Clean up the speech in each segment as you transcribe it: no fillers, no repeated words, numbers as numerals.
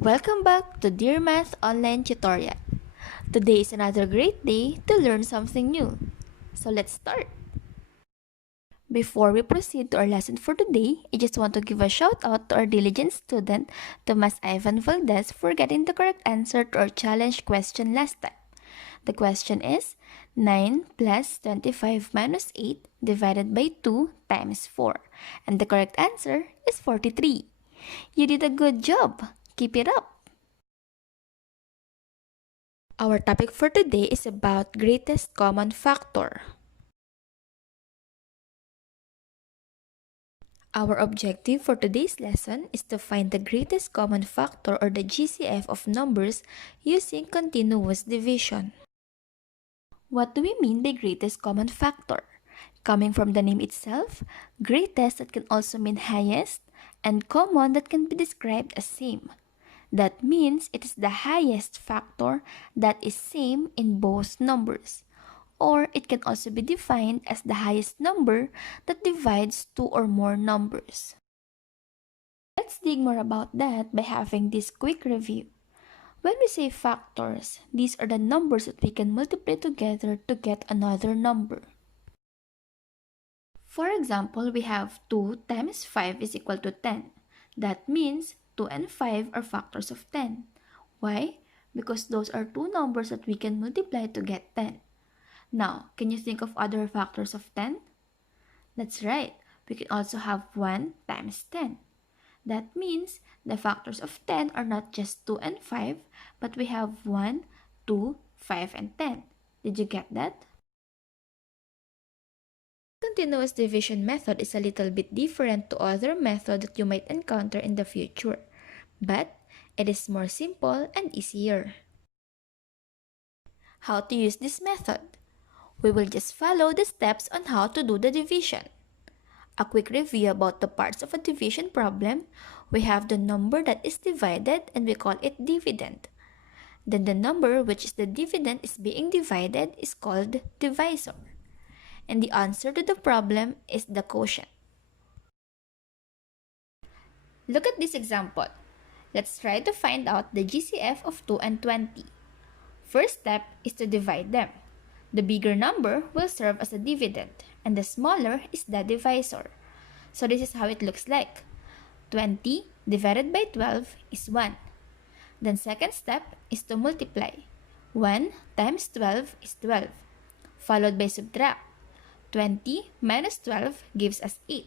Welcome back to Dear Math Online Tutorial. Today is another great day to learn something new. So let's start. Before we proceed to our lesson for today, I just want to give a shout out to our diligent student, Tomas Ivan Valdez, for getting the correct answer to our challenge question last time. The question is 9 plus 25 minus 8 divided by 2 times 4. And the correct answer is 43. You did a good job. Keep it up. Our topic for today is about greatest common factor. Our objective for today's lesson is to find the greatest common factor or the GCF of numbers using continuous division. What do we mean by greatest common factor? Coming from the name itself, greatest that can also mean highest, and common that can be described as same. That means it is the highest factor that is same in both numbers. Or it can also be defined as the highest number that divides two or more numbers. Let's dig more about that by having this quick review. When we say factors, these are the numbers that we can multiply together to get another number. For example, we have 2 times 5 is equal to 10. That means 2 and 5 are factors of 10. Why? Because those are two numbers that we can multiply to get 10. Now, can you think of other factors of 10? That's right. We can also have 1 times 10. That means the factors of 10 are not just 2 and 5, but we have 1, 2, 5, and 10. Did you get that? Continuous division method is a little bit different to other method that you might encounter in the future, but it is more simple and easier. How to use this method? We will just follow the steps on how to do the division. A quick review about the parts of a division problem. We have the number that is divided and we call it dividend. Then the number which is the dividend is being divided is called divisor. And the answer to the problem is the quotient. Look at this example. Let's try to find out the GCF of 2 and 20. First step is to divide them. The bigger number will serve as a dividend, and the smaller is the divisor. So this is how it looks like. 20 divided by 12 is 1. Then second step is to multiply. 1 times 12 is 12, followed by subtract. 20 minus 12 gives us 8.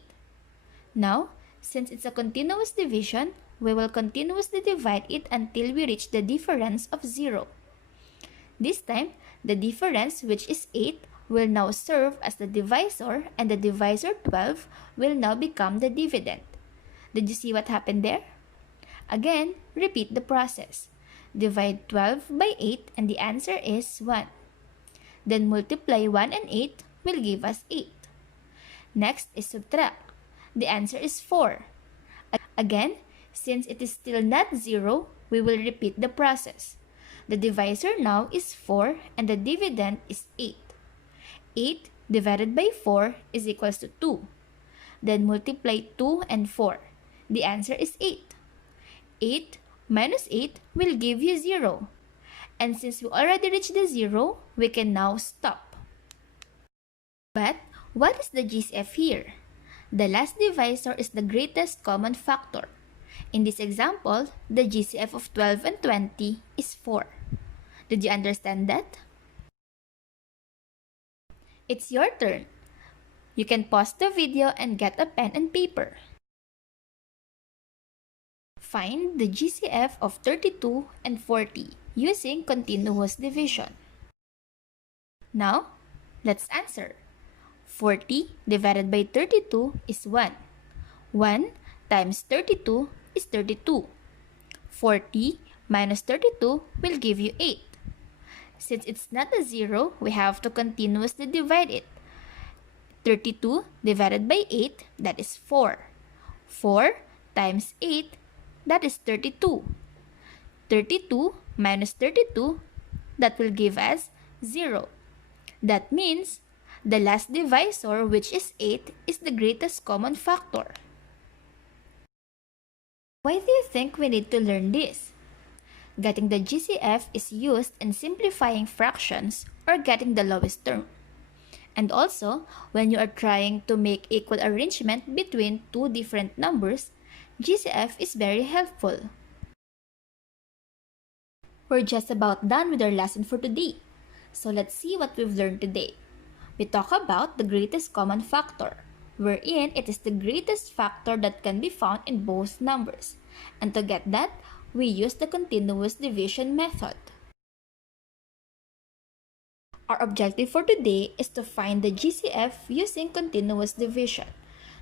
Now, since it's a continuous division, we will continuously divide it until we reach the difference of 0. This time, the difference, which is 8, will now serve as the divisor, and the divisor 12 will now become the dividend. Did you see what happened there? Again, repeat the process. Divide 12 by 8 and the answer is 1. Then multiply 1 and 8 will give us 8. Next is subtract. The answer is 4. Again, since it is still not 0, we will repeat the process. The divisor now is 4 and the dividend is 8. 8 divided by 4 is equals to 2. Then multiply 2 and 4. The answer is 8. 8 minus 8 will give you 0. And since we already reached the 0, we can now stop. But what is the GCF here? The last divisor is the greatest common factor. In this example, the GCF of 12 and 20 is 4. Did you understand that? It's your turn. You can pause the video and get a pen and paper. Find the GCF of 32 and 40 using continuous division. Now, let's answer. 40 divided by 32 is 1. 1 times 32 is 32. 40 minus 32 will give you 8. Since it's not a 0, we have to continuously divide it. 32 divided by 8, that is 4. 4 times 8, that is 32. 32 minus 32, that will give us 0. That means the last divisor, which is 8, is the greatest common factor. Why do you think we need to learn this? Getting the GCF is used in simplifying fractions or getting the lowest term. And also, when you are trying to make equal arrangement between two different numbers, GCF is very helpful. We're just about done with our lesson for today. So let's see what we've learned today. We talk about the greatest common factor, wherein it is the greatest factor that can be found in both numbers. And to get that, we use the continuous division method. Our objective for today is to find the GCF using continuous division.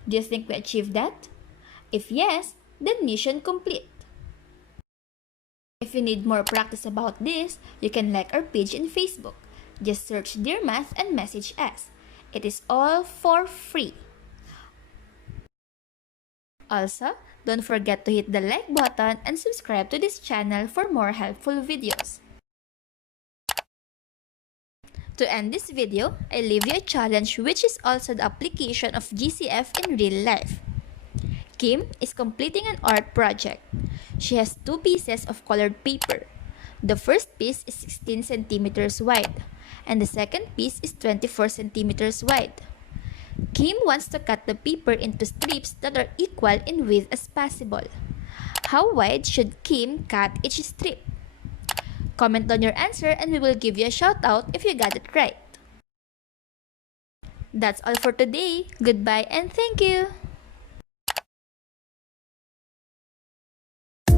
Do you think we achieved that? If yes, then mission complete. If you need more practice about this, you can like our page in Facebook. Just search Dear Math and message us. It is all for free. Also, don't forget to hit the like button and subscribe to this channel for more helpful videos. To end this video, I leave you a challenge which is also the application of GCF in real life. Kim is completing an art project. She has two pieces of colored paper. The first piece is 16 centimeters wide, and the second piece is 24 centimeters wide. Kim wants to cut the paper into strips that are equal in width as possible. How wide should Kim cut each strip? Comment on your answer and we will give you a shout out if you got it right. That's all for today. Goodbye and thank you!